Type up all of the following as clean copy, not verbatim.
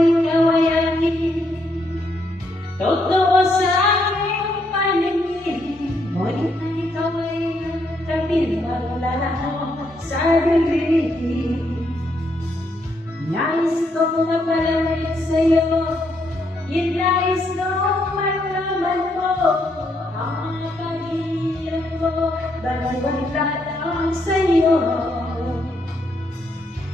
ikaw ay akin. Totoo sa aking paningin, ngunit na ikaw ay kabilang sa dibdib. Nais ko mapalamig sa'yo, yung nais kong malaman mo ang mga pag-iiyak ko, baliwala lang sa'yo.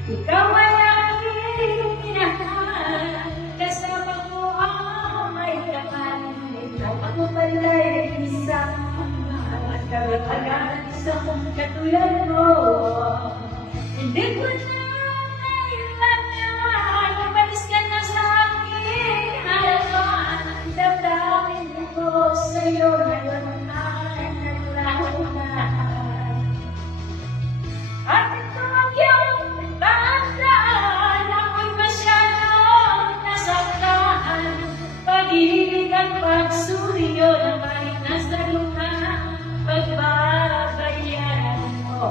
Ikaw ay aking minahal, kasama ko ang may kapal. Ikaw ako pala'y isang karapatan sa katulad mo. Hindi ko na kailangan umalis ka na sa aking harapan. Damdamin ko sa'yo ngayon ay naglahunan. At ito ang iyong tandaan, ako'y masyadong nasaktan. Pag-ibig at pagsuyo na kahit nasa lupa, pagbabayaran mo.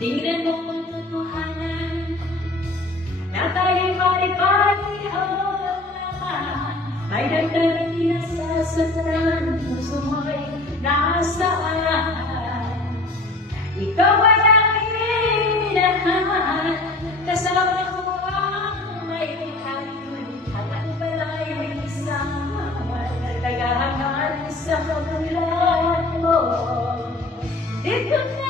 Tingnan mo kung totohanan na tayo'y pari-pareho naman. May dagdag na sasaktan, puso mo'y nasaan. Ikaw ay aking minahal, kasama ko ang may halimun. At ako pala'y may isang nagtagahan sa kagulan mo. Dito na